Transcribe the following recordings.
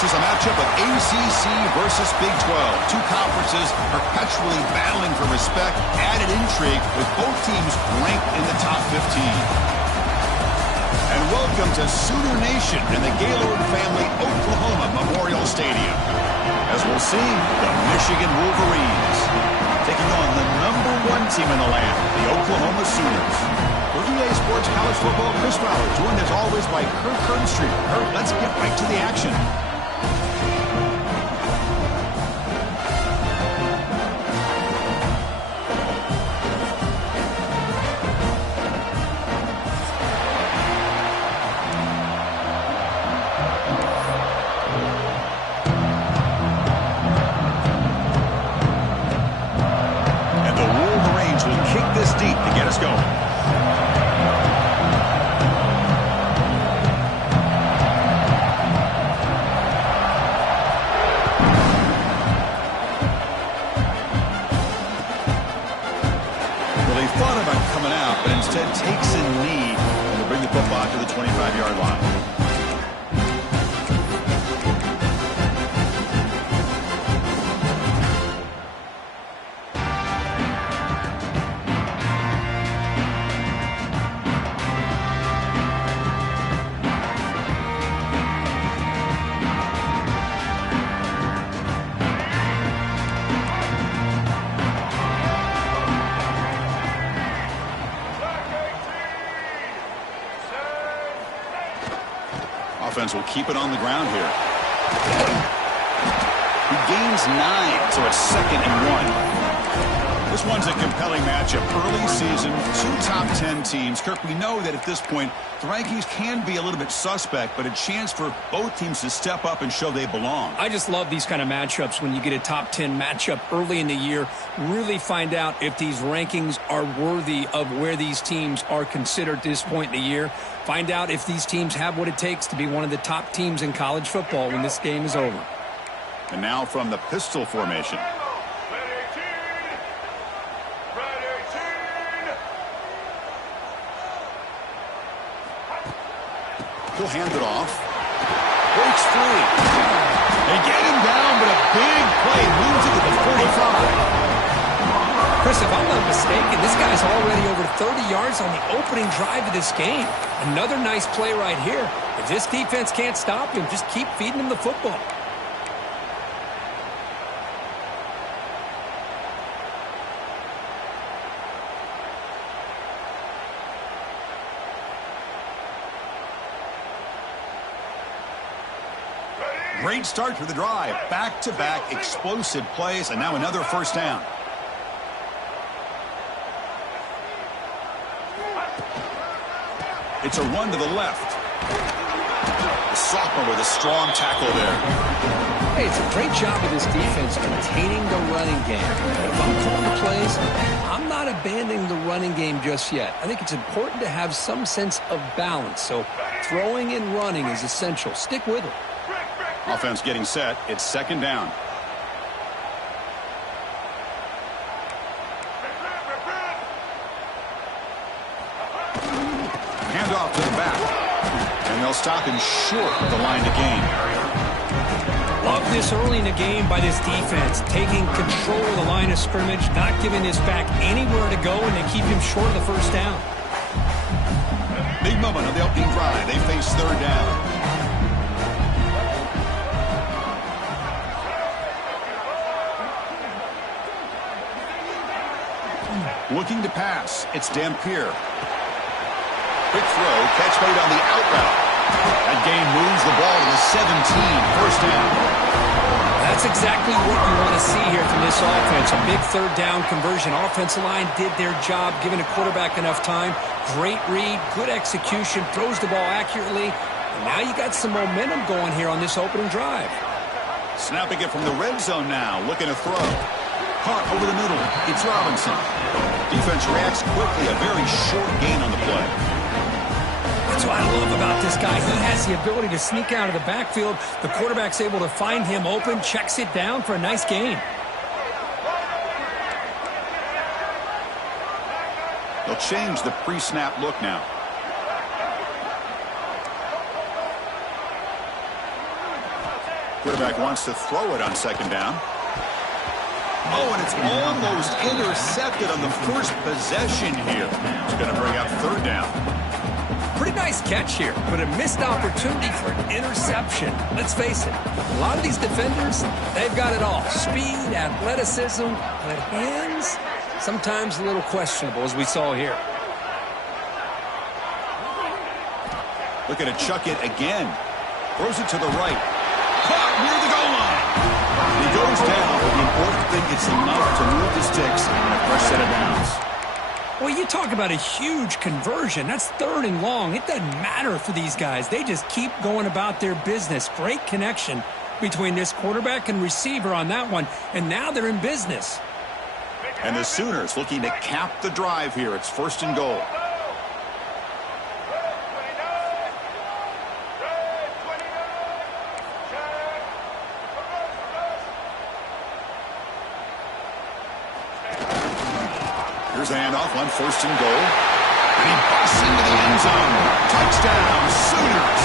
This is a matchup of ACC versus Big 12. Two conferences perpetually battling for respect, added intrigue with both teams ranked in the top 15. And welcome to Sooner Nation and the Gaylord Family Oklahoma Memorial Stadium. As we'll see, the Michigan Wolverines taking on the #1 team in the land, the Oklahoma Sooners. For EA Sports College Football, Chris Fowler, joined as always by Kurt Kernstreet. Kurt, let's get right to the action. And the Wolverines will kick this deep to get us going. Instead takes a knee and will bring the football to the 25-yard line. Offense will keep it on the ground here. He gains 9, so it's 2nd and 1. This one's a compelling matchup. Early season, 2 top 10 teams. Kirk, we know that at this point, the rankings can be a little bit suspect, but a chance for both teams to step up and show they belong. I just love these kind of matchups when you get a top 10 matchup early in the year. Really find out if these rankings are worthy of where these teams are considered at this point in the year. Find out if these teams have what it takes to be one of the top teams in college football when this game is over. And now from the pistol formation. He'll hand it off. Breaks free. They get him down, but a big play moves it to the 45. Chris, if I'm not mistaken, this guy's already over 30 yards on the opening drive of this game. Another nice play right here. If this defense can't stop him, just keep feeding him the football. Great start to the drive. Back-to-back explosive plays, and now another first down. It's a run to the left. The sophomore with a strong tackle there. Hey, it's a great job of this defense containing the running game. If I'm calling the plays, I'm not abandoning the running game just yet. I think it's important to have some sense of balance. So throwing and running is essential. Stick with it. Offense getting set. It's 2nd down. Hand off to the back. And they'll stop him short of the line to gain. Love this early in the game by this defense. Taking control of the line of scrimmage, not giving this back anywhere to go, and they keep him short of the first down. Big moment of the opening drive. They face 3rd down. Looking to pass. It's Dampier. Quick throw. Catch made on the out route. That gain moves the ball to the 17. First down. That's exactly what you want to see here from this offense. A big 3rd down conversion. Offensive line did their job, giving the quarterback enough time. Great read. Good execution. Throws the ball accurately. And now you got some momentum going here on this opening drive. Snapping it from the red zone now. Looking to throw. Caught over the middle. It's Robinson. Defense reacts quickly. A very short gain on the play. That's what I love about this guy. He has the ability to sneak out of the backfield. The quarterback's able to find him open, checks it down for a nice gain. They'll change the pre-snap look now. Quarterback wants to throw it on second down. Oh, and it's almost intercepted on the first possession here. It's going to bring up third down. Pretty nice catch here, but a missed opportunity for an interception. Let's face it, a lot of these defenders, they've got it all. Speed, athleticism, but hands, sometimes a little questionable, as we saw here. Looking to chuck it again. Throws it to the right. Caught near the goal line. He goes down, but the important thing, it's enough to move the sticks and a fresh set of downs. Well, you talk about a huge conversion. That's third and long. It doesn't matter for these guys. They just keep going about their business. Great connection between this quarterback and receiver on that one, and now they're in business. And the Sooners looking to cap the drive here. It's first and goal. Here's a handoff on first and goal. And he busts into the end zone. Touchdown, Sooners.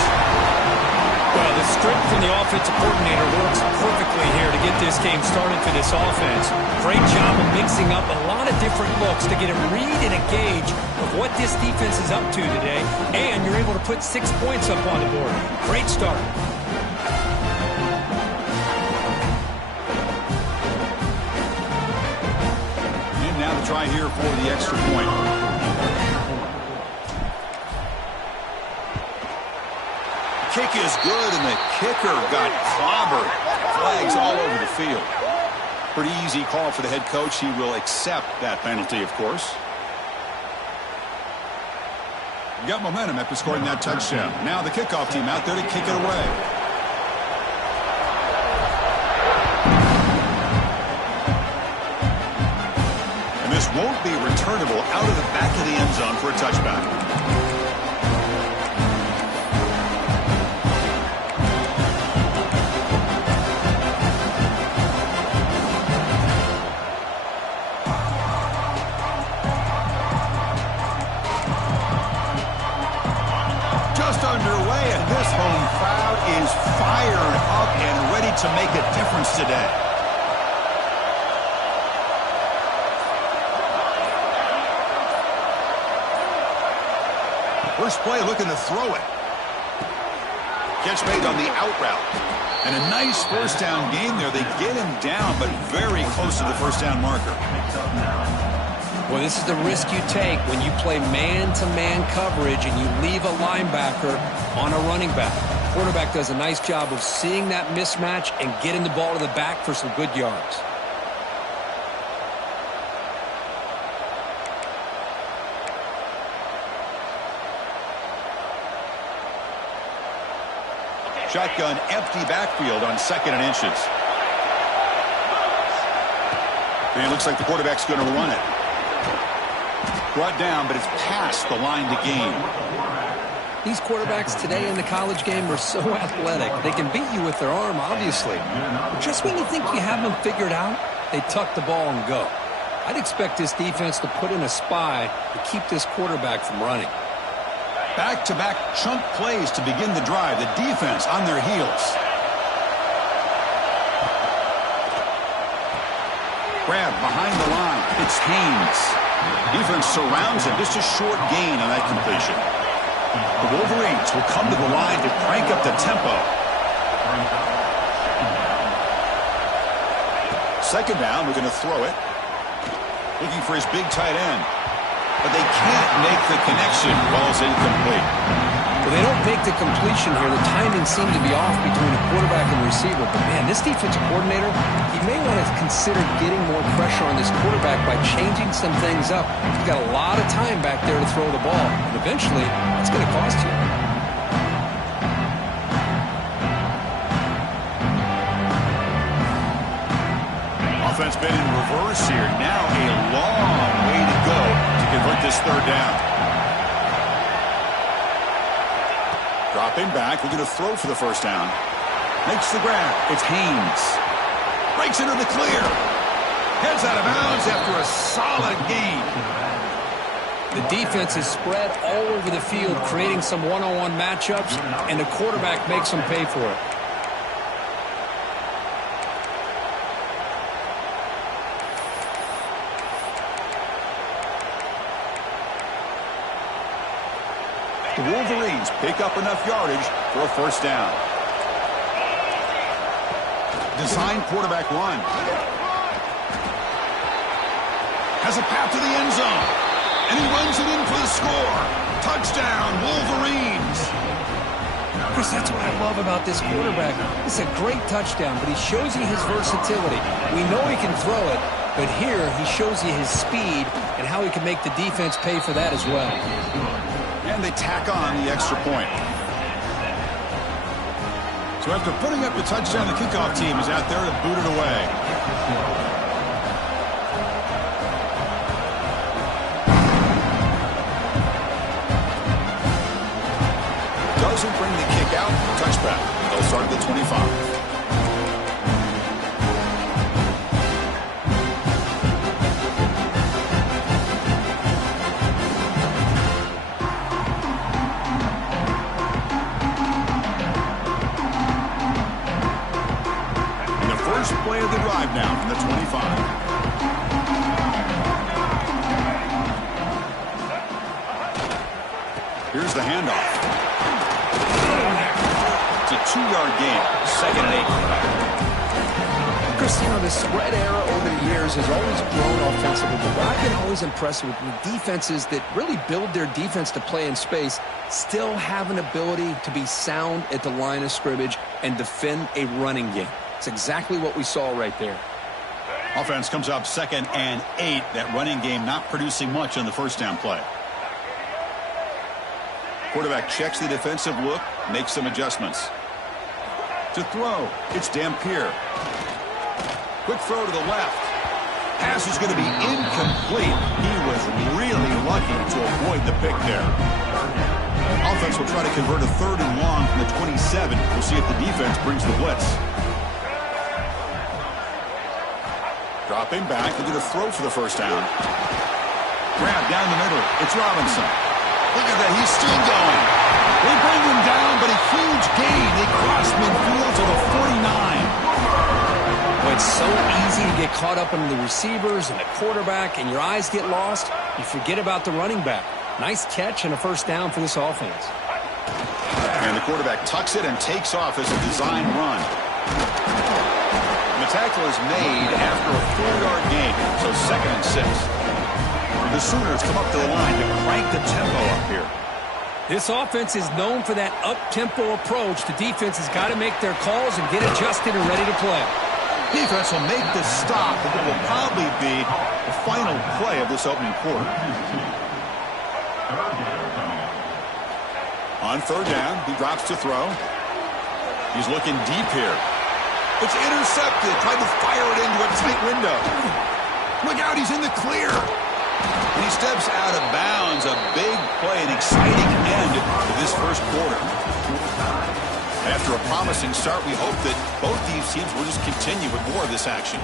Well, the script from the offensive coordinator works perfectly here to get this game started for this offense. Great job of mixing up a lot of different looks to get a read and a gauge of what this defense is up to today. And you're able to put 6 points up on the board. Great start. Try here for the extra point. Kick is good, and the kicker got clobbered. Flags all over the field. Pretty easy call for the head coach. He will accept that penalty, of course. Got momentum after scoring that touchdown. Now the kickoff team out there to kick it away. This won't be returnable out of the back of the end zone for a touchback. Just underway, and this home crowd is fired up and ready to make a difference today. First play looking to throw it. Catch made on the out route. And a nice first down gain there. They get him down, but very close to the first down marker. Well, this is the risk you take when you play man-to-man coverage and you leave a linebacker on a running back. The quarterback does a nice job of seeing that mismatch and getting the ball to the back for some good yards. Shotgun empty backfield on second and inches. And it looks like the quarterback's going to run it. Brought down, but it's past the line to gain. These quarterbacks today in the college game are so athletic. They can beat you with their arm, obviously. But just when you think you have them figured out, they tuck the ball and go. I'd expect this defense to put in a spy to keep this quarterback from running. Back-to-back chunk plays to begin the drive. The defense on their heels. Grab behind the line. It's Haynes. Defense surrounds him. Just a short gain on that completion. The Wolverines will come to the line to crank up the tempo. Second down, we're going to throw it. Looking for his big tight end. But they can't make the connection. Ball's incomplete. Well, they don't make the completion here. The timing seemed to be off between the quarterback and receiver. But, man, this defensive coordinator, he may want to consider getting more pressure on this quarterback by changing some things up. He's got a lot of time back there to throw the ball. And eventually, it's going to cost you. Offense been in reverse here. Now a long way to go to convert this third down. Dropping back, we're going to throw for the first down. Makes the grab. It's Haynes. Breaks into the clear. Heads out of bounds after a solid gain. The defense is spread all over the field, creating some one-on-one matchups, and the quarterback makes them pay for it. The Wolverines pick up enough yardage for a first down. Design quarterback run. Has a path to the end zone. And he runs it in for the score. Touchdown, Wolverines. Chris, that's what I love about this quarterback. It's a great touchdown, but he shows you his versatility. We know he can throw it, but here he shows you his speed and how he can make the defense pay for that as well. And they tack on the extra point. So after putting up the touchdown, the kickoff team is out there to boot it away. Doesn't bring the kick out. Touchback. They'll start at the 25. Play of the drive now from the 25. Here's the handoff. It's a 2-yard gain. 2nd and 8. Chris, the spread era over the years has always grown offensively, but what I've been always impressed with the defenses that really build their defense to play in space still have an ability to be sound at the line of scrimmage and defend a running game. It's exactly what we saw right there. Offense comes up 2nd and 8. That running game not producing much on the first down play. Quarterback checks the defensive look, makes some adjustments. To throw, it's Dampier. Quick throw to the left. Pass is going to be incomplete. He was really lucky to avoid the pick there. Offense will try to convert a 3rd and long from the 27. We'll see if the defense brings the blitz. Dropping back, they're going to throw for the first down. Grab down the middle. It's Robinson. Look at that, he's still going. They bring him down, but a huge gain. They cross midfield to the 49. Well, it's so easy to get caught up in the receivers and the quarterback, and your eyes get lost. You forget about the running back. Nice catch and a first down for this offense. And the quarterback tucks it and takes off as a design run. The tackle is made after a 4-yard gain, so 2nd and 6. The Sooners come up to the line to crank the tempo up here. This offense is known for that up-tempo approach. The defense has got to make their calls and get adjusted and ready to play. Defense will make the stop, and it will probably be the final play of this opening quarter. On 3rd down, he drops to throw. He's looking deep here. It's intercepted. Tried to fire it into a tight window. Look out, he's in the clear. And he steps out of bounds. A big play, an exciting end to this first quarter. After a promising start, we hope that both these teams will just continue with more of this action.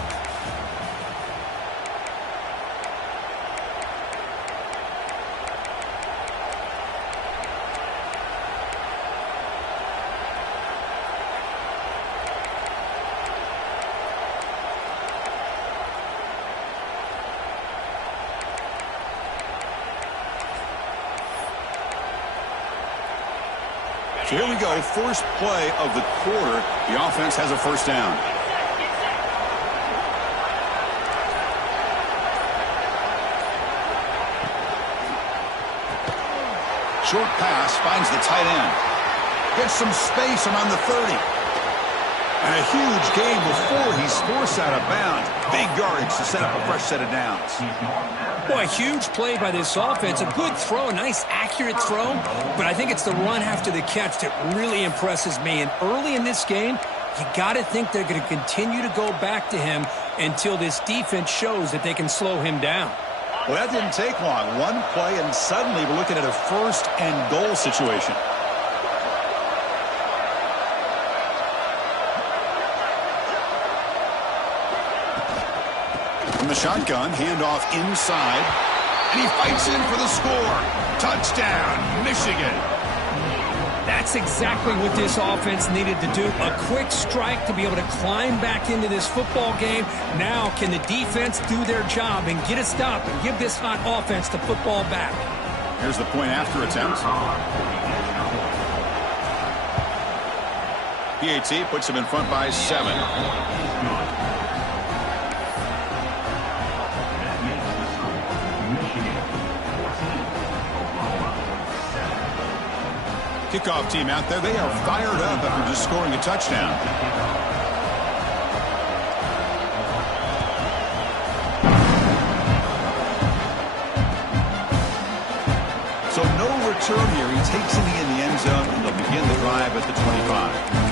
So here we go, first play of the quarter. The offense has a first down. Short pass finds the tight end. Gets some space around the 30. And a huge gain before he's forced out of bounds. Big yardage to set up a fresh set of downs. Boy, a huge play by this offense. A good throw, a nice accurate throw. But I think it's the run after the catch that really impresses me. And early in this game, you got to think they're going to continue to go back to him until this defense shows that they can slow him down. Well, that didn't take long. One play, and suddenly we're looking at a 1st and goal situation. From the shotgun, handoff inside. And he fights in for the score. Touchdown, Michigan. That's exactly what this offense needed to do. A quick strike to be able to climb back into this football game. Now, can the defense do their job and get a stop and give this hot offense the football back? Here's the point after attempt. PAT puts him in front by 7. Kickoff team out there. They are fired up after just scoring a touchdown. So no return here. He takes it in the end zone, and they'll begin the drive at the 25.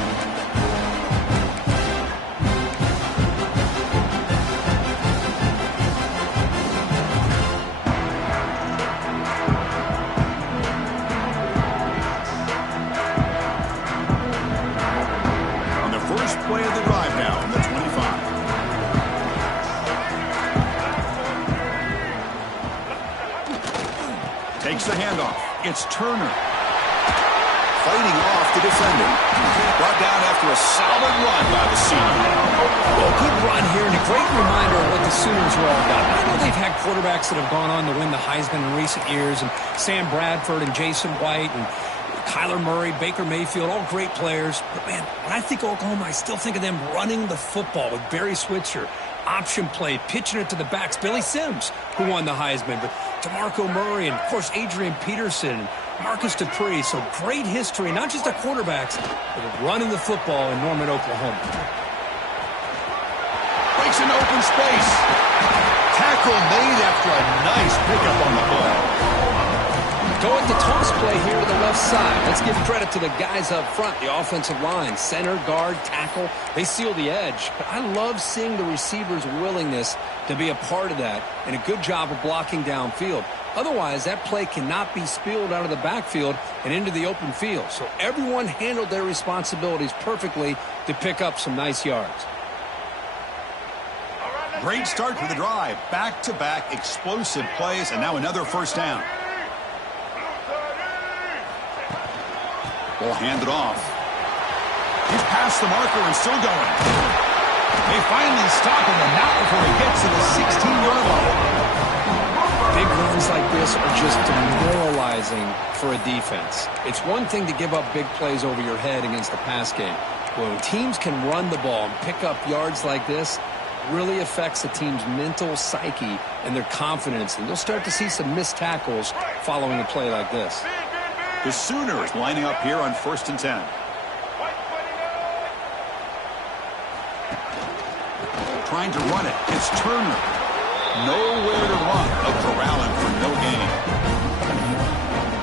Play of the drive now on the 25. Takes the handoff. It's Turner. Fighting off the defender. Brought down after a solid run by the senior. Well, good run here and a great reminder of what the Sooners are all about. I know they've had quarterbacks that have gone on to win the Heisman in recent years, and Sam Bradford and Jason White and Kyler Murray, Baker Mayfield, all great players. But, man, when I think Oklahoma, I still think of them running the football with Barry Switzer. Option play, pitching it to the backs. Billy Sims, who won the Heisman. But DeMarco Murray and, of course, Adrian Peterson, Marcus Dupree. So great history, not just the quarterbacks, but running the football in Norman, Oklahoma. Breaks into open space. Tackle made after a nice pickup on the ball. Go with the toss play here to the left side. Let's give credit to the guys up front, the offensive line, center, guard, tackle. They seal the edge. But I love seeing the receivers' willingness to be a part of that and a good job of blocking downfield. Otherwise, that play cannot be spilled out of the backfield and into the open field. So everyone handled their responsibilities perfectly to pick up some nice yards. Great start to the drive. Back-to-back explosive plays, and now another first down. Ball handed off. He's past the marker and still going. They finally stop him, and not before he gets to the 16-yard line. Big runs like this are just demoralizing for a defense. It's one thing to give up big plays over your head against the pass game. When teams can run the ball and pick up yards like this, really affects the team's mental psyche and their confidence. And you'll start to see some missed tackles following a play like this. The Sooners lining up here on 1st and 10. Trying to run it. It's Turner. Nowhere to run. A corralling for no gain.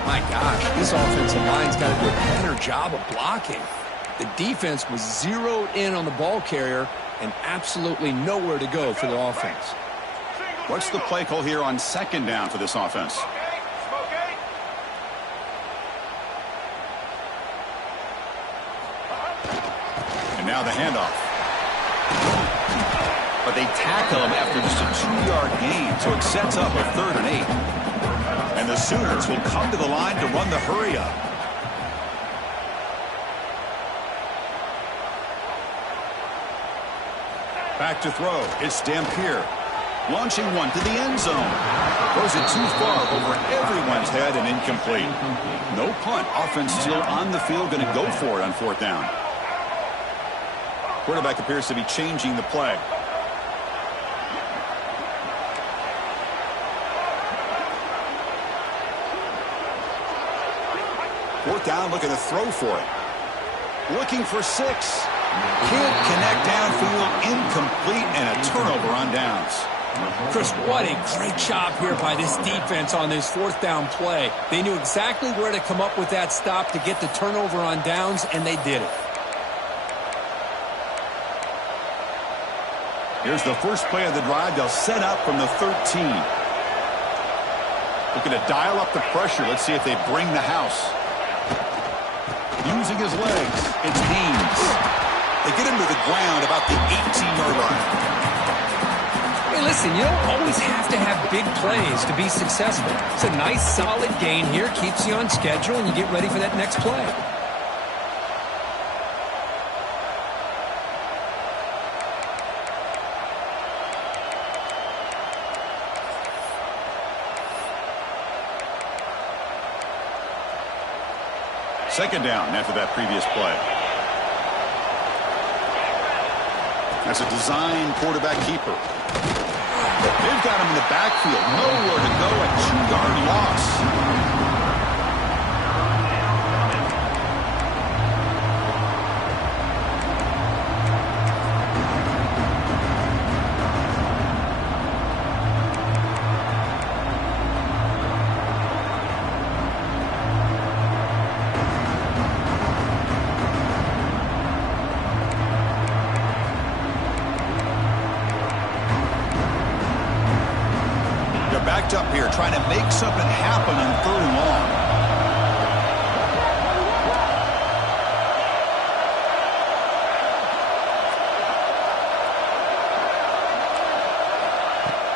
My gosh, this offensive line's got to do a better job of blocking. The defense was zeroed in on the ball carrier and absolutely nowhere to go for the offense. What's the play call here on 2nd down for this offense? Now the handoff. But they tackle him after just a 2-yard gain, so it sets up a 3rd and 8. And the Sooners will come to the line to run the hurry-up. Back to throw. It's Dampier. Launching one to the end zone. Throws it too far over everyone's head and incomplete. No punt. Offense still on the field, going to go for it on 4th down. Quarterback appears to be changing the play. Fourth down, looking to throw for it. Looking for 6. Can't connect downfield, incomplete, and a turnover on downs. Chris, what a great job here by this defense on this 4th down play. They knew exactly where to come up with that stop to get the turnover on downs, and they did it. Here's the first play of the drive. They'll set up from the 13. Looking to dial up the pressure. Let's see if they bring the house. Using his legs, it's Haynes. They get him to the ground about the 18-yard line. Hey, listen, you don't always have to have big plays to be successful. It's a nice, solid gain here. Keeps you on schedule, and you get ready for that next play. Second down after that previous play. That's a design quarterback keeper. They've got him in the backfield. Nowhere to go, a 2-yard loss. Backed up here, trying to make something happen on 3rd and long.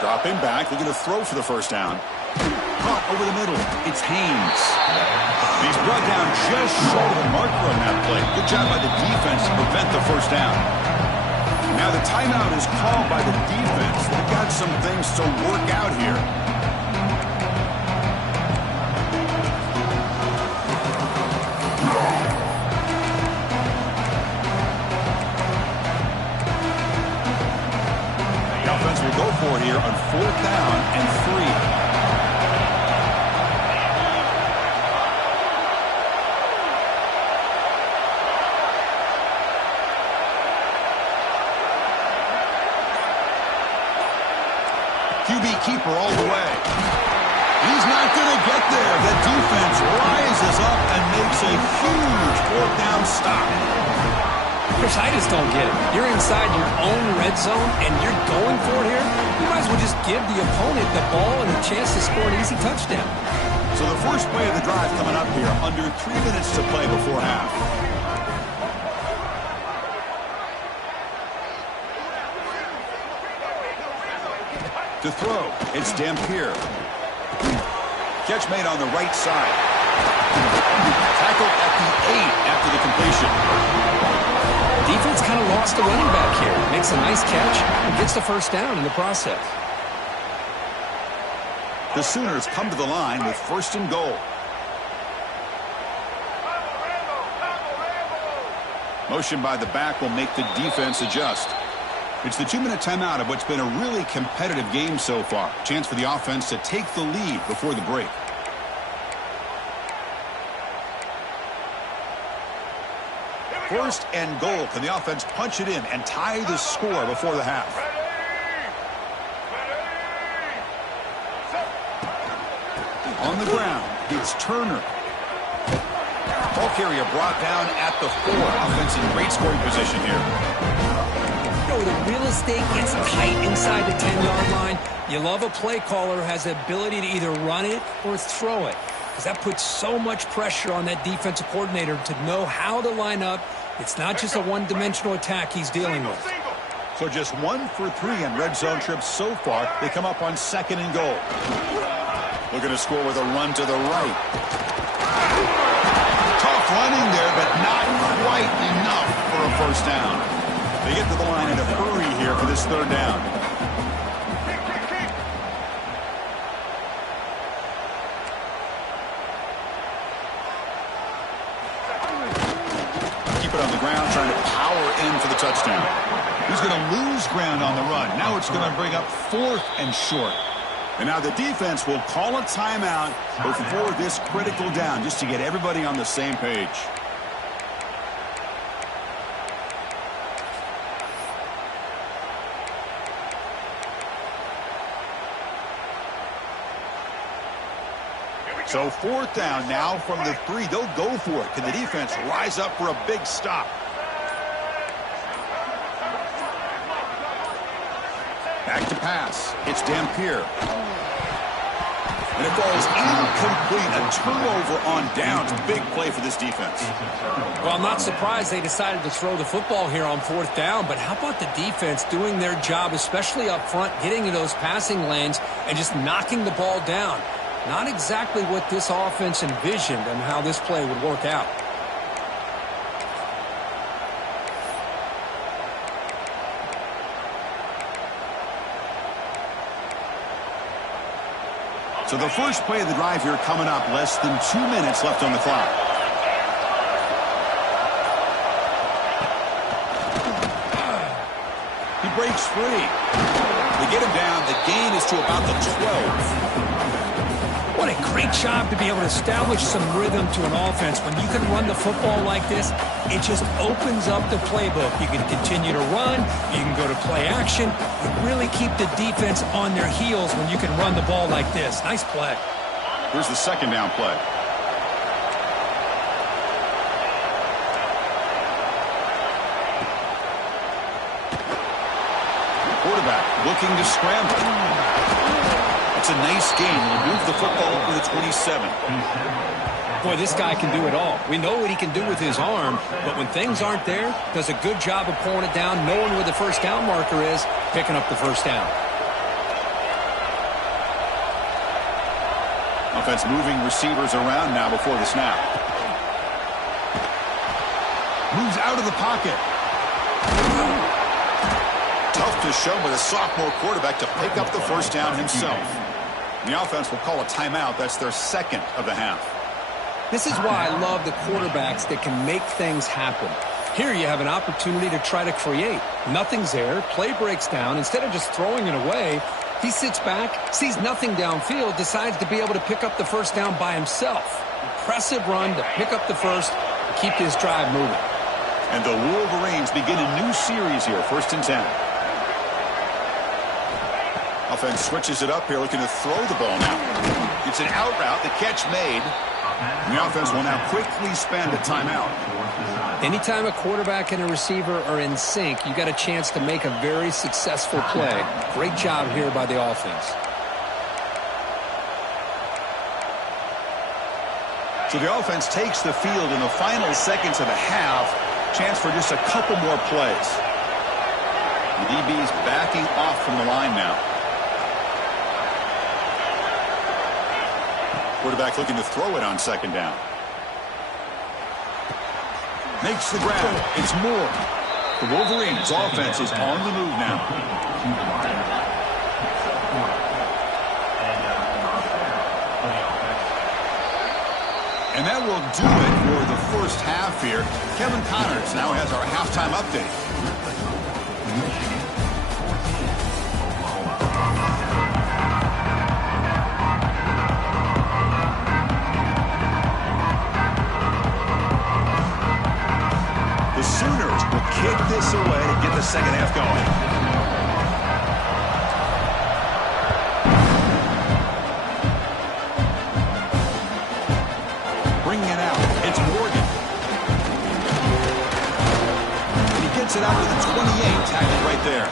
Dropping back, looking to throw for the first down. Caught over the middle. It's Haynes. He's brought down just short of the marker on that play. Good job by the defense to prevent the first down. Now the timeout is called by the defense. They've got some things to work out here. The offense will go for it here on 4th down and 3. QB keeper all the way. He's not going to get there. The defense rises up and makes a huge 4th down stop. Chris, I just don't get it. You're inside your own red zone and you're going for it here. You might as well just give the opponent the ball and a chance to score an easy touchdown. So the first play of the drive coming up here, under 3 minutes to play before half. To throw, it's Dampier. Catch made on the right side. Tackled at the 8 after the completion. Defense kind of lost the running back here. Makes a nice catch and gets the first down in the process. The Sooners come to the line with 1st and goal. Motion by the back will make the defense adjust. It's the 2-minute timeout of what's been a really competitive game so far. Chance for the offense to take the lead before the break. First and goal. Can the offense punch it in and tie the score before the half? On the ground, it's Turner. Ball carrier brought down at the 4. Offense in great scoring position here. The real estate gets tight inside the 10-yard line. You love a play caller who has the ability to either run it or throw it, because that puts so much pressure on that defensive coordinator to know how to line up. It's not just a one-dimensional attack he's dealing with. So just 1 for 3 on red zone trips so far. They come up on 2nd and goal. Looking to score with a run to the right. Tough running there, but not quite enough for a first down. They get to the line in a hurry here for this 3rd down. Keep it on the ground, trying to power in for the touchdown. He's going to lose ground on the run. Now it's going to bring up 4th and short. And now the defense will call a timeout before this critical down, just to get everybody on the same page. So 4th down now from the 3. They'll go for it. Can the defense rise up for a big stop? Back to pass. It's Dampier. And it falls incomplete. A turnover on downs. Big play for this defense. Well, I'm not surprised they decided to throw the football here on 4th down, but how about the defense doing their job, especially up front, getting in those passing lanes and just knocking the ball down? Not exactly what this offense envisioned and how this play would work out. So the first play of the drive here coming up, less than 2 minutes left on the clock. breaks free. They get him down. The gain is to about the 12. What a great job to be able to establish some rhythm to an offense. When you can run the football like this, it just opens up the playbook. You can continue to run. You can go to play action. You really keep the defense on their heels when you can run the ball like this. Nice play. Here's the second down play. Quarterback looking to scramble. It's a nice game. He'll move the football up to the 27. Boy, this guy can do it all. We know what he can do with his arm, but when things aren't there, does a good job of pulling it down, knowing where the first down marker is, picking up the first down. Offense moving receivers around now before the snap. Moves out of the pocket. Tough to show by the sophomore quarterback to pick up the first down himself. The offense will call a timeout. That's their second of the half. This is why I love the quarterbacks that can make things happen. Here you have an opportunity to try to create. Nothing's there. Play breaks down. Instead of just throwing it away, he sits back, sees nothing downfield, decides to be able to pick up the first down by himself. Impressive run to pick up the first, keep this drive moving. And the Wolverines begin a new series here, 1st and 10. Offense switches it up here, looking to throw the ball now. It's an out route, the catch made. And the offense will now quickly spend a timeout. Anytime a quarterback and a receiver are in sync, you got a chance to make a very successful play. Great job here by the offense. So the offense takes the field in the final seconds of the half. Chance for just a couple more plays. The DB's backing off from the line now. Quarterback looking to throw it on second down. Makes the grab. It's Moore. The Wolverines' offense is on the move now. And that will do it for the first half here. Kevin Connors now has our halftime update. The Sooners will kick this away to get the second half going. Bringing it out. It's Morgan. And he gets it out to the 28. Tackled right there.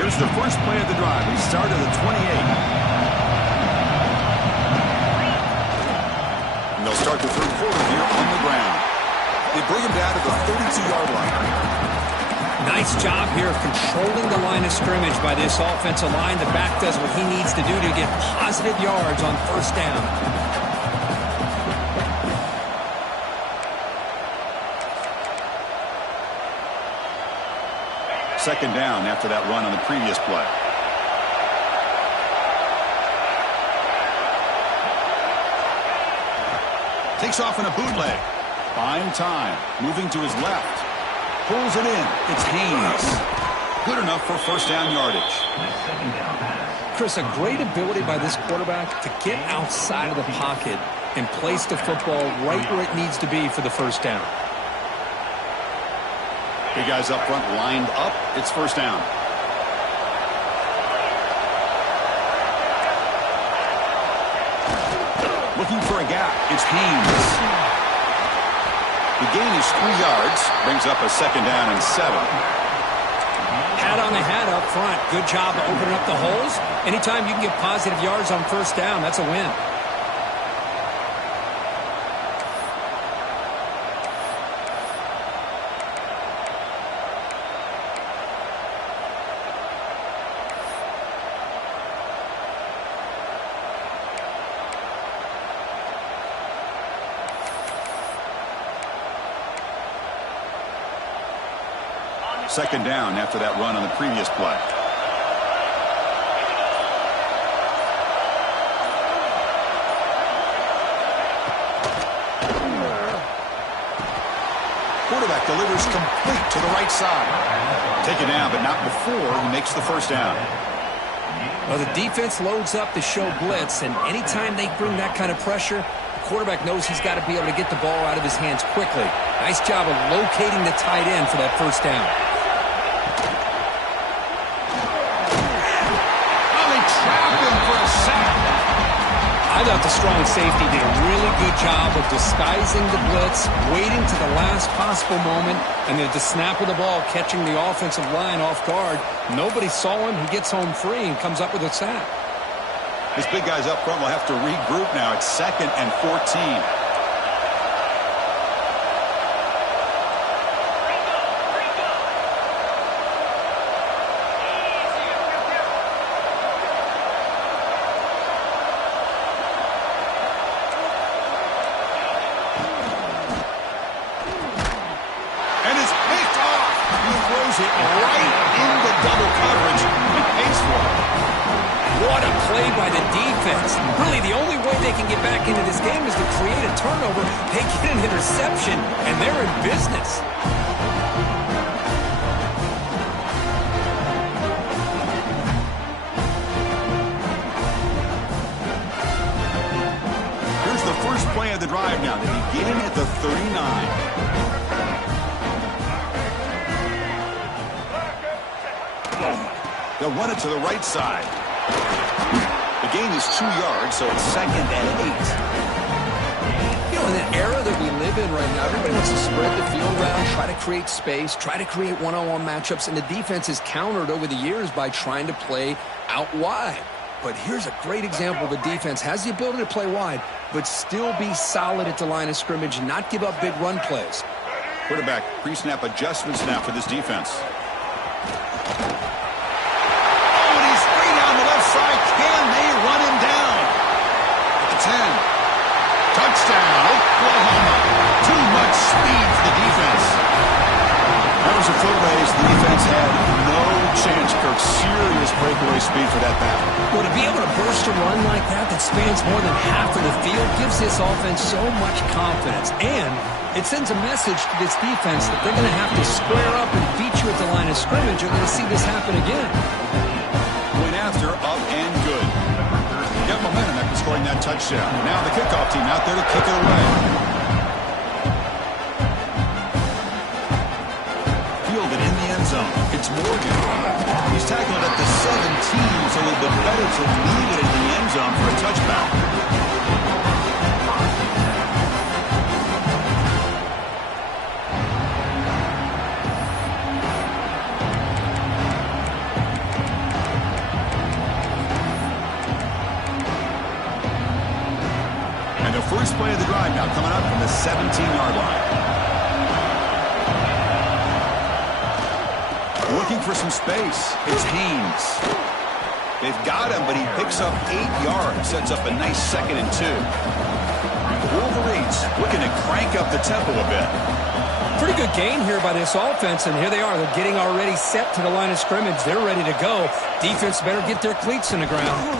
Here's the first play of the drive. We start at the 28. And they'll start the third quarter here on the ground. They bring him down to the 32-yard line. Nice job here of controlling the line of scrimmage by this offensive line. The back does what he needs to do to get positive yards on first down. Second down after that run on the previous play. Takes off in a bootleg. Buying time. Moving to his left. Pulls it in. It's Haynes. Good enough for first down yardage. Chris, a great ability by this quarterback to get outside of the pocket and place the football right where it needs to be for the first down. Big guys up front lined up. It's first down. Looking for a gap. It's Haynes. The gain is 3 yards. Brings up a second down and 7. Hat on the hat up front. Good job of opening up the holes. Anytime you can get positive yards on first down, that's a win. Second down after that run on the previous play. quarterback delivers complete to the right side. Take it down, but not before he makes the first down. Well, the defense loads up to show blitz, and anytime they bring that kind of pressure, the quarterback knows he's got to be able to get the ball out of his hands quickly. Nice job of locating the tight end for that first down. Oh, they trapped him for a sack. I thought the strong safety did a really good job of disguising the blitz, waiting to the last possible moment, and then at the snap of the ball, catching the offensive line off guard. Nobody saw him. He gets home free and comes up with a sack. This big guy's up front will have to regroup now. It's 2nd and 14. What a play by the defense. Really, the only way they can get back into this game is to create a turnover. They get an interception, and they're in business. Here's the first play of the drive now. They begin at the 39. They'll run it to the right side. The gain is 2 yards, so it's 2nd and 8. You know, in the era that we live in right now, everybody wants to spread the field around, try to create space, try to create one-on-one matchups, and the defense is countered over the years by trying to play out wide. But here's a great example of a defense has the ability to play wide, but still be solid at the line of scrimmage, not give up big run plays. Quarterback pre-snap adjustments now for this defense. Can they run him down? At the 10. Touchdown, Oklahoma. Too much speed for the defense. That was a foot race. The defense had no chance, Kirk. Serious breakaway speed for that back. Well, to be able to burst a run like that spans more than half of the field gives this offense so much confidence. And it sends a message to this defense that they're going to have to square up and beat you at the line of scrimmage. You're going to see this happen again. After, up and good. Got momentum after scoring that touchdown. Now the kickoff team out there to kick it away. Fielded in the end zone. It's Morgan. He's tackled at the 17, so a little bit better to leave it in the end zone for a touchback. First play of the drive now coming up from the 17-yard line. Looking for some space. It's Haynes. They've got him, but he picks up 8 yards. Sets up a nice 2nd and 2. The Wolverines looking to crank up the tempo a bit. Pretty good gain here by this offense, and here they are. They're getting already set to the line of scrimmage. They're ready to go. Defense better get their cleats in the ground.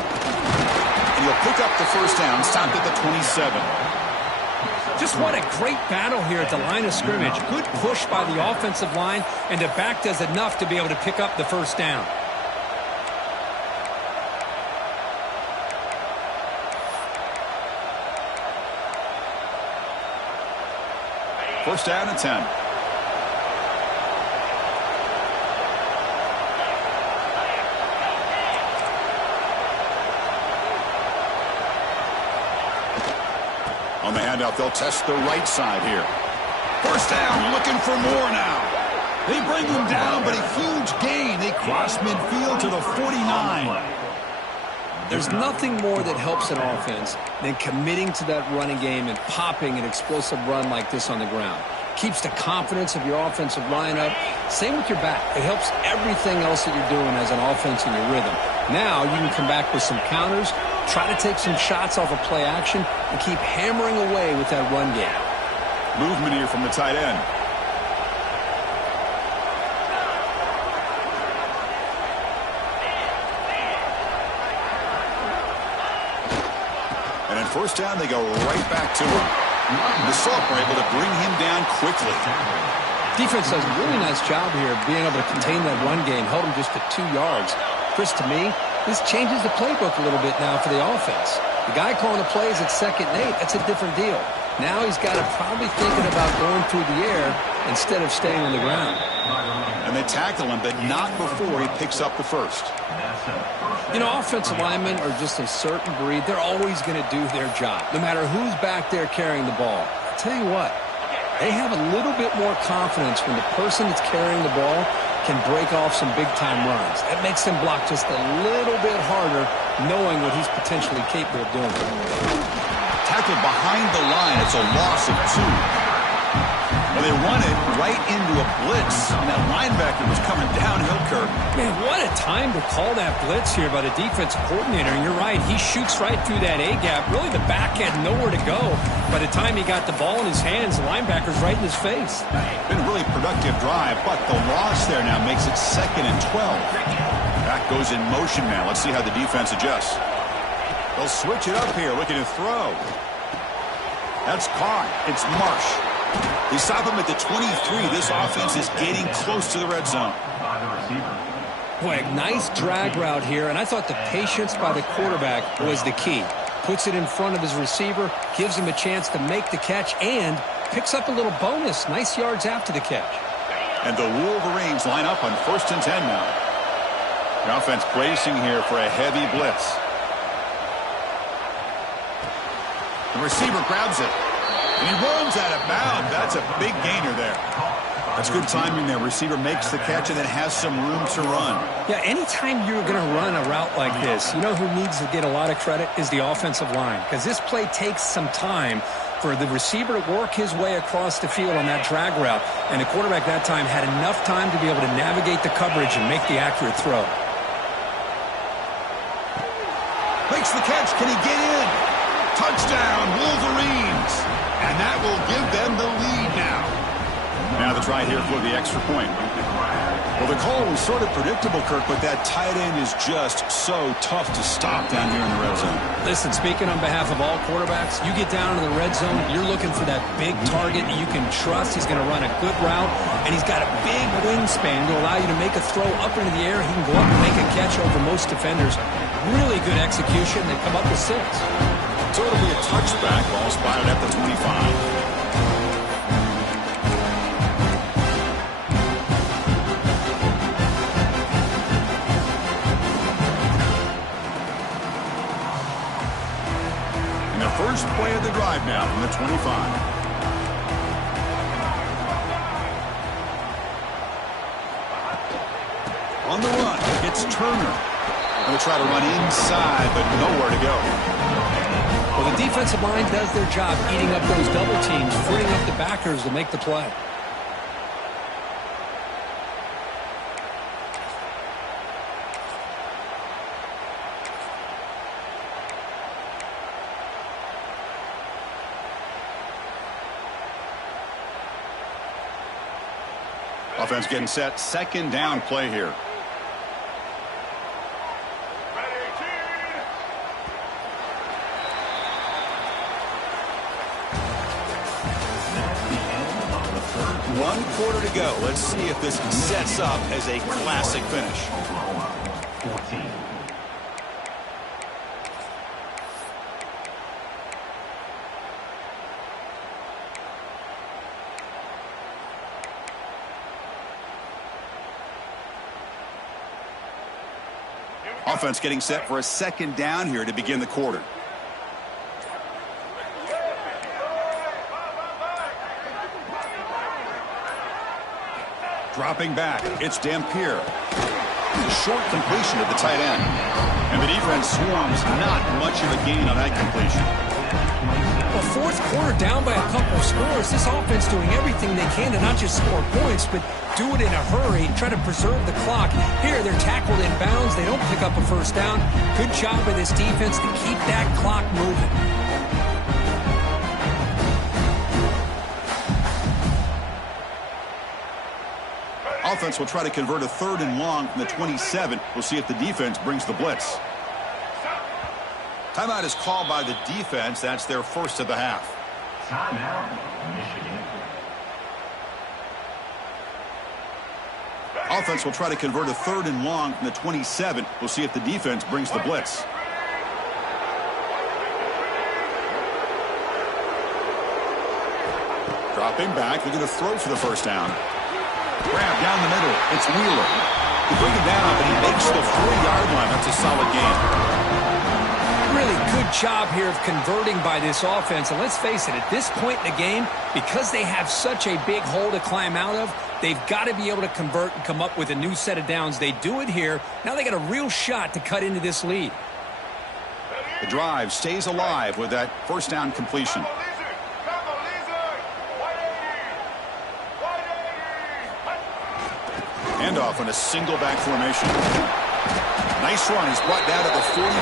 He'll pick up the first down, stopped at the 27. Just what a great battle here at the line of scrimmage. Good push by the offensive line, and the back does enough to be able to pick up the first down. First down and 10. On the handout, they'll test the right side here. First down, looking for more now. They bring him down, but a huge gain. They cross midfield to the 49. There's nothing more that helps an offense than committing to that running game and popping an explosive run like this on the ground. Keeps the confidence of your offensive lineup. Same with your back. It helps everything else that you're doing as an offense in your rhythm. Now you can come back with some counters, try to take some shots off of play action, and keep hammering away with that run game. Movement here from the tight end. And at first down, they go right back to him. The Salk were able to bring him down quickly. Defense does a really nice job here of being able to contain that run game, held him just to 2 yards. Chris, to me, this changes the playbook a little bit now for the offense. The guy calling the plays at 2nd and 8, that's a different deal. Now he's got to probably thinking about going through the air instead of staying on the ground. And they tackle him, but not before he picks up the first. You know, offensive linemen are just a certain breed. They're always going to do their job, no matter who's back there carrying the ball. I'll tell you what, they have a little bit more confidence when the person that's carrying the ball can break off some big-time runs. That makes them block just a little bit harder, knowing what he's potentially capable of doing. Tackled behind the line. It's a loss of 2. Well, they run it right into a blitz, and that linebacker was coming downhill, Kirk. Man, what a time to call that blitz here by the defense coordinator. And you're right, he shoots right through that A-gap. Really, the back had nowhere to go. By the time he got the ball in his hands, the linebacker's right in his face. Been a really productive drive, but the loss there now makes it 2nd and 12. Back goes in motion now. Let's see how the defense adjusts. They'll switch it up here, looking to throw. That's caught. It's Marsh. They stop him at the 23. This offense is getting close to the red zone. Boy, nice drag route here, and I thought the patience by the quarterback was the key. Puts it in front of his receiver, gives him a chance to make the catch, and picks up a little bonus. Nice yards after the catch. And the Wolverines line up on 1st and 10 now. The offense bracing here for a heavy blitz. The receiver grabs it. And he runs out of bounds. That's a big gainer there. That's good timing there. Receiver makes the catch and then has some room to run. Yeah, anytime you're going to run a route like this, you know who needs to get a lot of credit is the offensive line. Because this play takes some time for the receiver to work his way across the field on that drag route. And the quarterback that time had enough time to be able to navigate the coverage and make the accurate throw. Makes the catch. Can he get in? Touchdown, Wolverines. And that will give them the lead now. Now the try here for the extra point. Well, the call was sort of predictable, Kirk, but that tight end is just so tough to stop down here in the red zone. Listen, speaking on behalf of all quarterbacks, you get down to the red zone, you're looking for that big target that you can trust. He's going to run a good route, and he's got a big wingspan to allow you to make a throw up into the air. He can go up and make a catch over most defenders. Really good execution. They come up with 6. So it'll be a touchback, ball spotted at the 25. And the first play of the drive now from the 25. On the run, it's Turner. Going to try to run inside, but nowhere to go. Well, the defensive line does their job eating up those double teams, freeing up the backers to make the play. Offense getting set. 2nd down play here. One quarter to go. Let's see if this sets up as a classic finish. Offense getting set for a 2nd down here to begin the quarter. Dropping back, it's Dampier. Short completion to the tight end. And the defense swarms, not much of a gain on that completion. Well, 4th quarter down by a couple of scores. This offense doing everything they can to not just score points, but do it in a hurry, try to preserve the clock. Here, they're tackled in bounds. They don't pick up a 1st down. Good job by this defense to keep that clock moving. Offense will try to convert a 3rd and long from the 27. We'll see if the defense brings the blitz. Timeout is called by the defense. That's their first of the half. Timeout, Michigan. Offense will try to convert a 3rd and long from the 27. We'll see if the defense brings the blitz. Dropping back, they're going to throw for the first down. Grab down the middle. It's Wheeler. He brings it down, but he makes the 4-yard line. That's a solid gain. Really good job here of converting by this offense. And let's face it, at this point in the game, because they have such a big hole to climb out of, they've got to be able to convert and come up with a new set of downs. They do it here. Now they got a real shot to cut into this lead. The drive stays alive with that first down completion. Handoff on a single back formation. Nice run. He's brought down to the 44.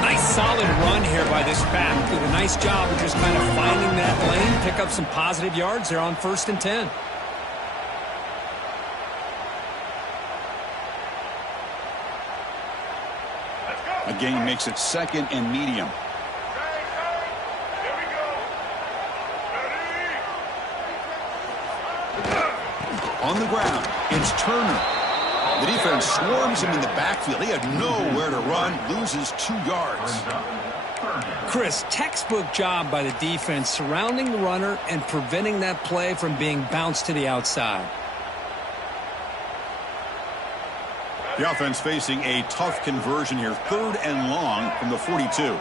Nice solid run here by this back. Did a nice job of just kind of finding that lane, pick up some positive yards there on 1st and 10. A gain makes it 2nd and medium. On the ground, it's Turner. The defense swarms him in the backfield. He had nowhere to run, loses 2 yards. Chris, textbook job by the defense surrounding the runner and preventing that play from being bounced to the outside. The offense facing a tough conversion here, 3rd and long from the 42.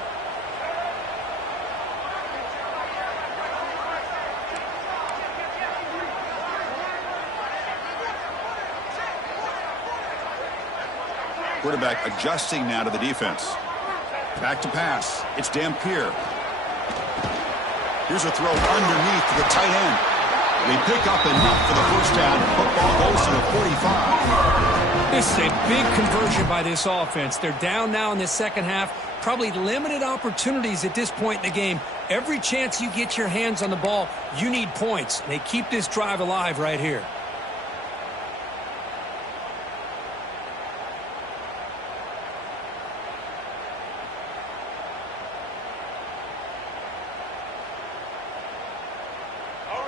Quarterback adjusting now to the defense. Back to pass. It's Dampier. Here's a throw underneath to the tight end. They pick up enough for the first down. Football goes to the 45. This is a big conversion by this offense. They're down now in the second half. Probably limited opportunities at this point in the game. Every chance you get your hands on the ball, you need points. They keep this drive alive right here.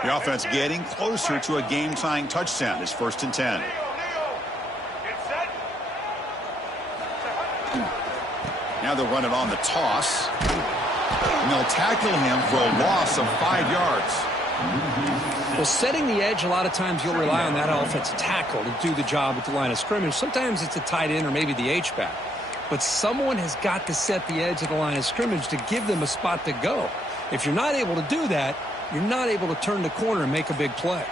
The offense getting closer to a game-tying touchdown. It's 1st and 10. Now they'll run it on the toss. And they'll tackle him for a loss of 5 yards. Well, setting the edge, a lot of times you'll rely on that offensive tackle to do the job at the line of scrimmage. Sometimes it's a tight end or maybe the H-back. But someone has got to set the edge of the line of scrimmage to give them a spot to go. If you're not able to do that, you're not able to turn the corner and make a big play.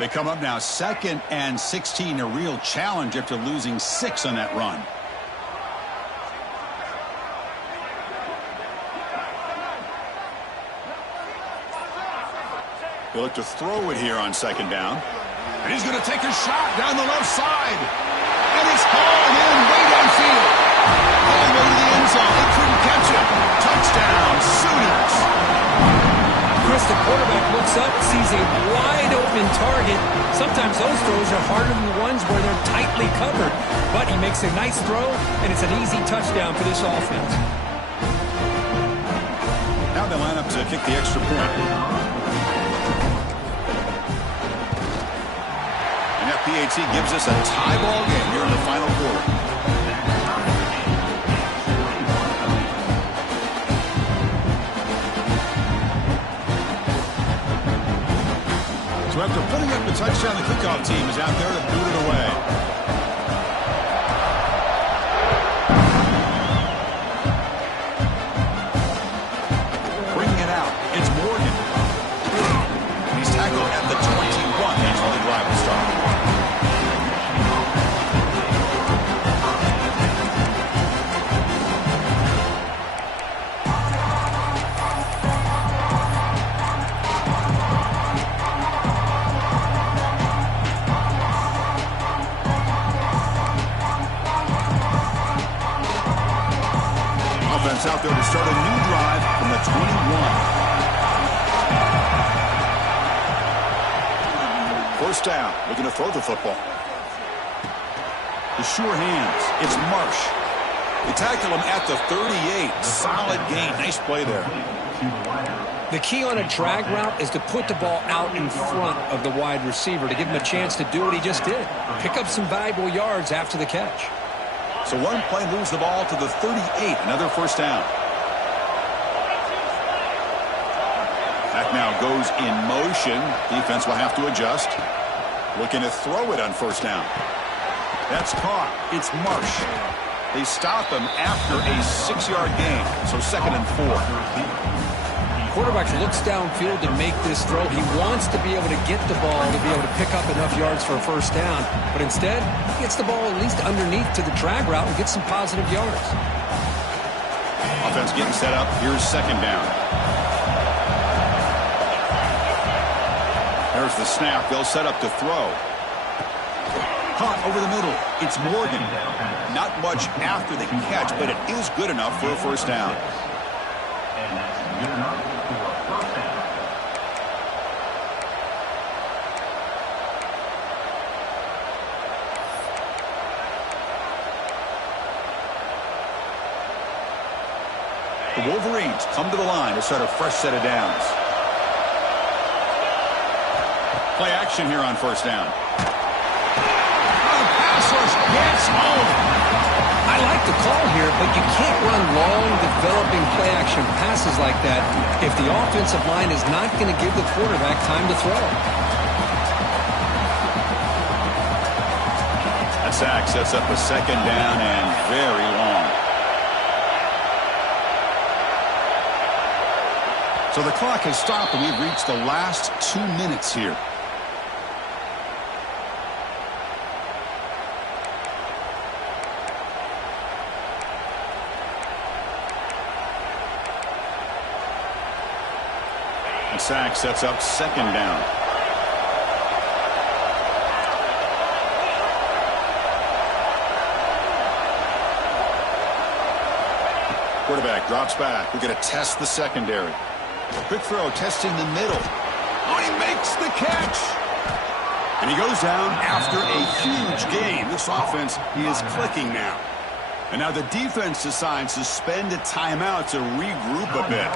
They come up now 2nd and 16, a real challenge after losing 6 on that run. They look to throw it here on 2nd down. And he's going to take a shot down the left side. And it's hauled in way downfield. All the way to the end zone. They couldn't catch him. Touchdown, Sooners. Chris, the quarterback looks up, sees a wide-open target. Sometimes those throws are harder than the ones where they're tightly covered. But he makes a nice throw, and it's an easy touchdown for this offense. Now they line up to kick the extra point. And FPAT gives us a tie ball game here in the final quarter. So after putting up the touchdown, the kickoff team is out there to boot it away. Bringing it out, it's Morgan. He's tackled at the 21. That's when the drive will start. Out there to start a new drive from the 21. First down, looking to throw the football. The sure hands, it's Marsh. They tackle him at the 38. Solid gain. Nice play there. The key on a drag route is to put the ball out in front of the wide receiver to give him a chance to do what he just did. Pick up some valuable yards after the catch. So one play moves the ball to the 38. Another first down. That now goes in motion. Defense will have to adjust. Looking to throw it on first down. That's caught. It's Marsh. They stop him after a 6-yard gain. So 2nd and 4. Quarterback looks downfield to make this throw. He wants to be able to get the ball to be able to pick up enough yards for a first down. But instead, he gets the ball at least underneath to the drag route and gets some positive yards. Offense getting set up. Here's 2nd down. There's the snap. They'll set up to throw. Caught over the middle. It's Morgan. Not much after the catch, but it is good enough for a first down. And that's good enough for a first down. The Wolverines come to the line to start a fresh set of downs. Play action here on first down. Gets home. I like the call here, but you can't run long, developing play-action passes like that if the offensive line is not going to give the quarterback time to throw. That sack sets up a 2nd down and very long. So the clock has stopped, and we've reached the last 2 minutes here. The sack sets up 2nd down. Quarterback drops back. We're going to test the secondary. Quick throw, testing the middle. Oh, he makes the catch. And he goes down after a huge gain. This offense is clicking now. And now the defense decides to spend a timeout to regroup a bit.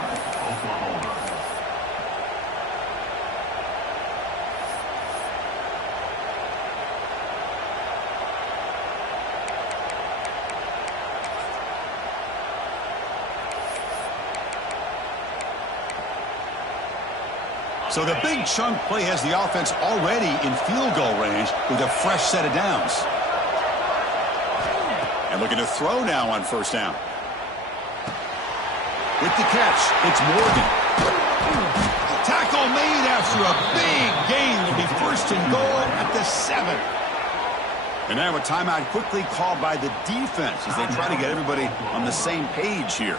So the big chunk play has the offense already in field goal range with a fresh set of downs. And looking to throw now on first down. With the catch, it's Morgan. Tackle made after a big gain. Will be 1st and goal at the 7. And now a timeout quickly called by the defense as they try to get everybody on the same page here.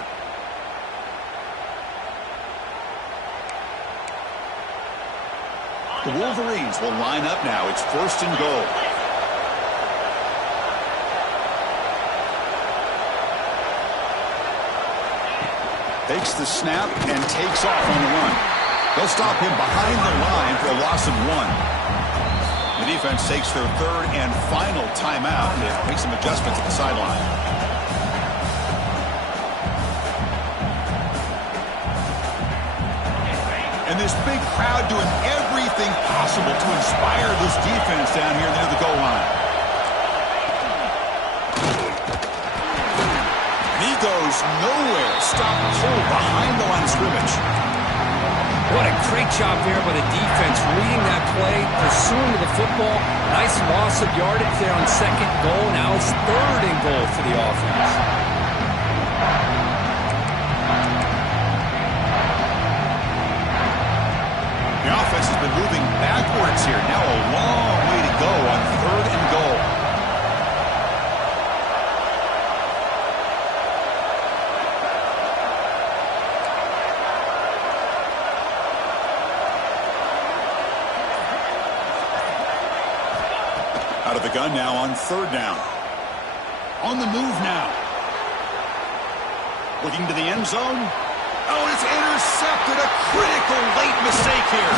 The Wolverines will line up now. It's 1st and goal. Takes the snap and takes off on the run. They'll stop him behind the line for a loss of 1. The defense takes their 3rd and final timeout to make some adjustments at the sideline. And this big crowd doing everything possible to inspire this defense down here near the goal line. And he goes nowhere. Stopped cold behind the line of scrimmage. What a great job there by the defense, reading that play, pursuing the football. Nice loss of yardage there on 2nd goal. Now it's 3rd and goal for the offense. The offense has been moving backwards here. Now a long way to go on 3rd and goal. Out of the gun now on 3rd down. On the move now. Looking to the end zone. Oh, it's intercepted. A critical late mistake here.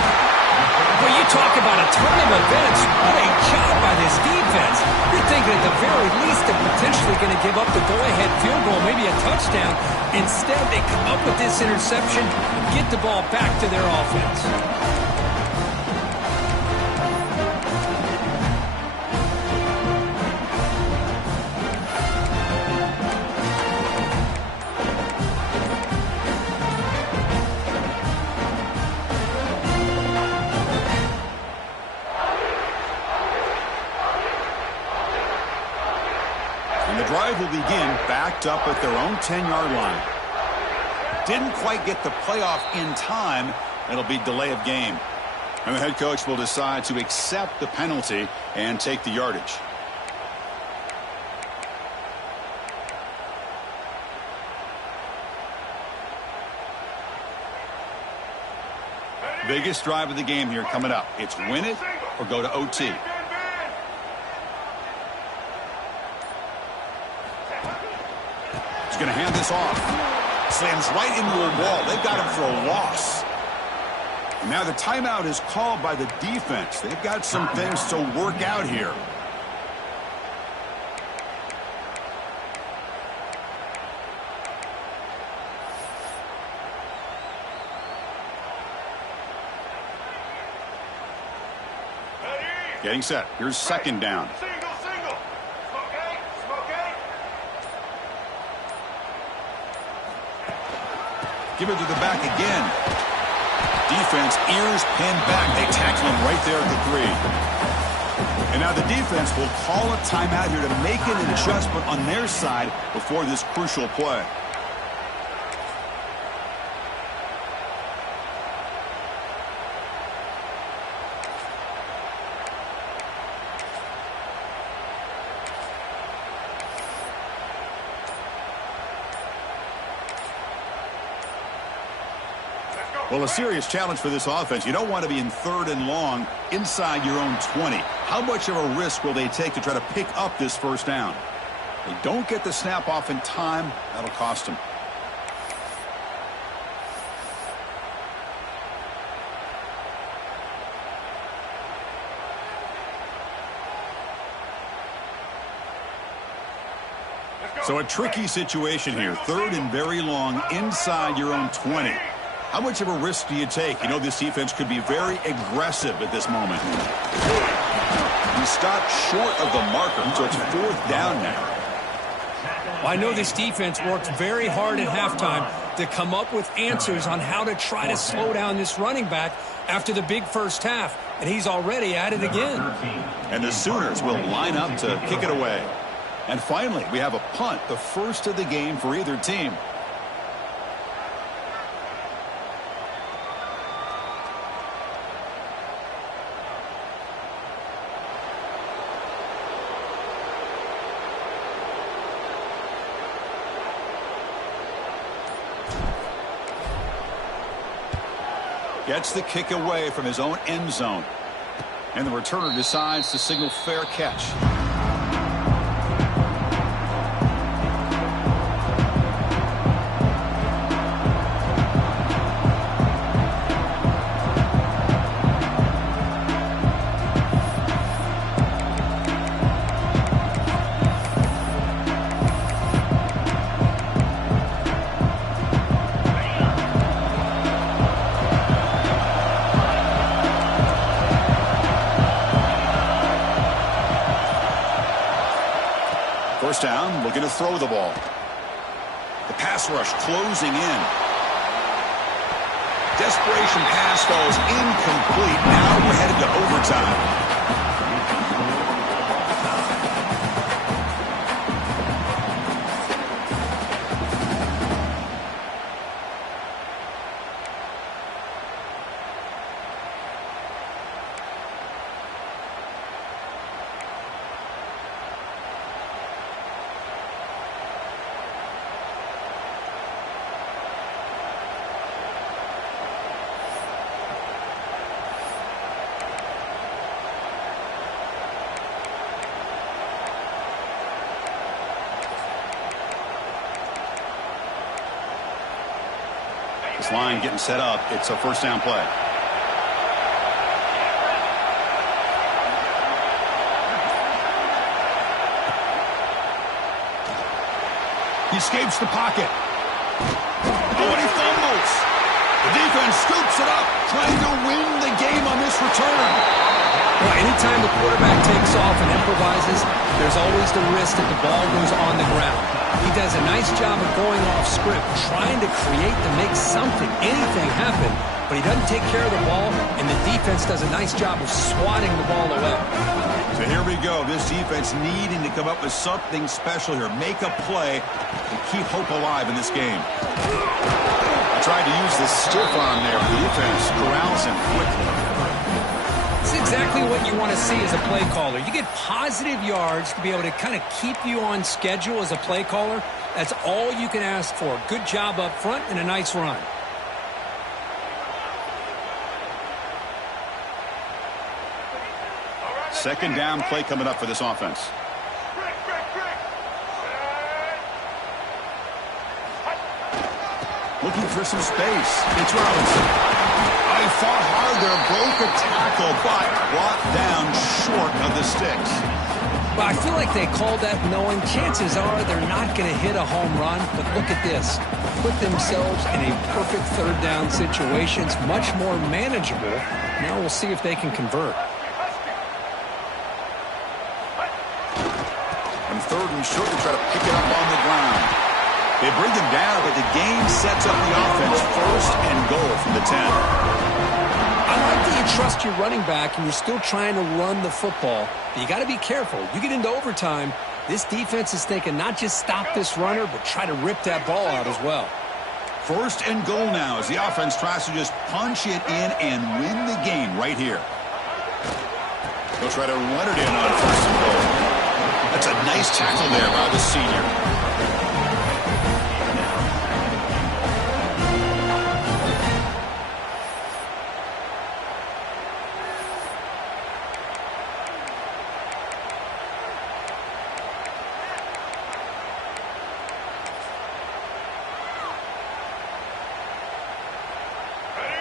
Well, you talk about a turn of events. Great job by this defense. You're thinking at the very least to potentially going to give up the go-ahead field goal, maybe a touchdown. Instead, they come up with this interception and get the ball back to their offense. The drive will begin backed up at their own 10-yard line. Didn't quite get the playoff in time. It'll be delay of game. And the head coach will decide to accept the penalty and take the yardage. Biggest drive of the game here coming up. It's win it or go to OT. Going to hand this off. Slams right into a wall. They've got him for a loss. And now the timeout is called by the defense. They've got some things to work out here. Getting set. Here's second down. Give it to the back again. Defense, ears pinned back. They tackle him right there at the 3. And now the defense will call a timeout here to make an adjustment on their side before this crucial play. Well, a serious challenge for this offense. You don't want to be in 3rd and long inside your own 20. How much of a risk will they take to try to pick up this first down? They don't get the snap off in time. That'll cost them. So a tricky situation here. 3rd and very long inside your own 20. How much of a risk do you take? You know this defense could be very aggressive at this moment. He stopped short of the marker, so it's 4th down now. Well, I know this defense worked very hard at halftime to come up with answers on how to try to slow down this running back after the big first half, and he's already at it again. And the Sooners will line up to kick it away. And finally, we have a punt, the first of the game for either team. Gets the kick away from his own end zone. And the returner decides to signal fair catch. First down, looking to throw the ball. The pass rush closing in. Desperation pass falls incomplete. Now we're headed to overtime. This line getting set up. It's a first down play. He escapes the pocket. Oh, and he fumbles. The defense scoops it up, trying to win the game on this return. Well, anytime the quarterback takes off and improvises, there's always the risk that the ball goes on the ground. He does a nice job of going off script, trying to create to make something, anything happen, but he doesn't take care of the ball, and the defense does a nice job of swatting the ball away. So here we go. This defense needing to come up with something special here. Make a play and keep hope alive in this game. Tried to use the stiff arm there. The defense corrals him quickly. It's exactly what you want to see as a play caller. You get positive yards to be able to kind of keep you on schedule as a play caller. That's all you can ask for. Good job up front and a nice run. Second down play coming up for this offense. Looking for some space. It's Robinson. He fought hard there, broke a tackle, but brought down short of the sticks. Well, I feel like they called that knowing chances are they're not going to hit a home run, but look at this. Put themselves in a perfect third down situation. It's much more manageable. Now we'll see if they can convert. And third and short, to try to pick it up on the ground. They bring him down, but the game sets up the offense. First and goal from the 10. I like that you trust your running back and you're still trying to run the football. But you got to be careful. You get into overtime, this defense is thinking not just stop this runner, but try to rip that ball out as well. First and goal now as the offense tries to just punch it in and win the game right here. They'll try to run it in on first and goal. That's a nice tackle there by the senior.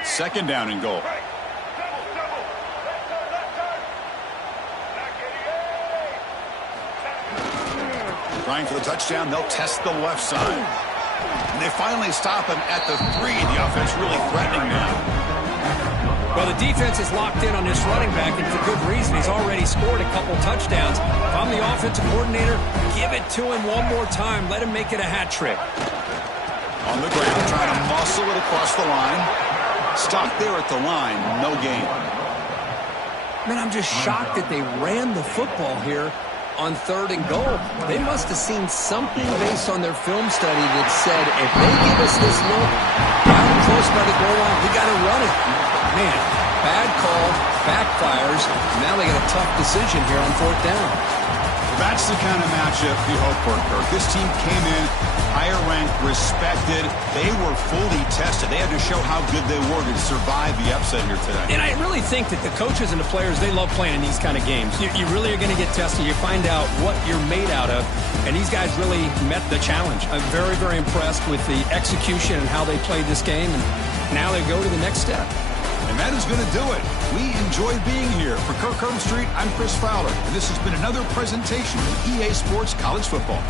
Second down and goal. Trying for the touchdown, they'll test the left side. And they finally stop him at the 3. The offense really threatening now. Well, the defense is locked in on this running back, and for good reason. He's already scored a couple touchdowns. If I'm the offensive coordinator, give it to him one more time. Let him make it a hat trick. On the ground, trying to muscle it across the line. Stopped there at the line, no gain. Man, I'm just shocked that they ran the football here on third and goal. They must have seen something based on their film study that said, if they give us this look, down close by the goal line, we got to run it. Man, bad call, backfires. Now they got a tough decision here on fourth down. That's the kind of matchup you hope for, Kirk. This team came in higher ranked, respected. They were fully tested. They had to show how good they were to survive the upset here today. And I really think that the coaches and the players, they love playing in these kind of games. You really are going to get tested. You find out what you're made out of. And these guys really met the challenge. I'm very, very impressed with the execution and how they played this game. And now they go to the next step. And that is going to do it. We enjoyed being here. For Kirk Herbstreit, I'm Chris Fowler. And this has been another presentation of EA Sports College Football.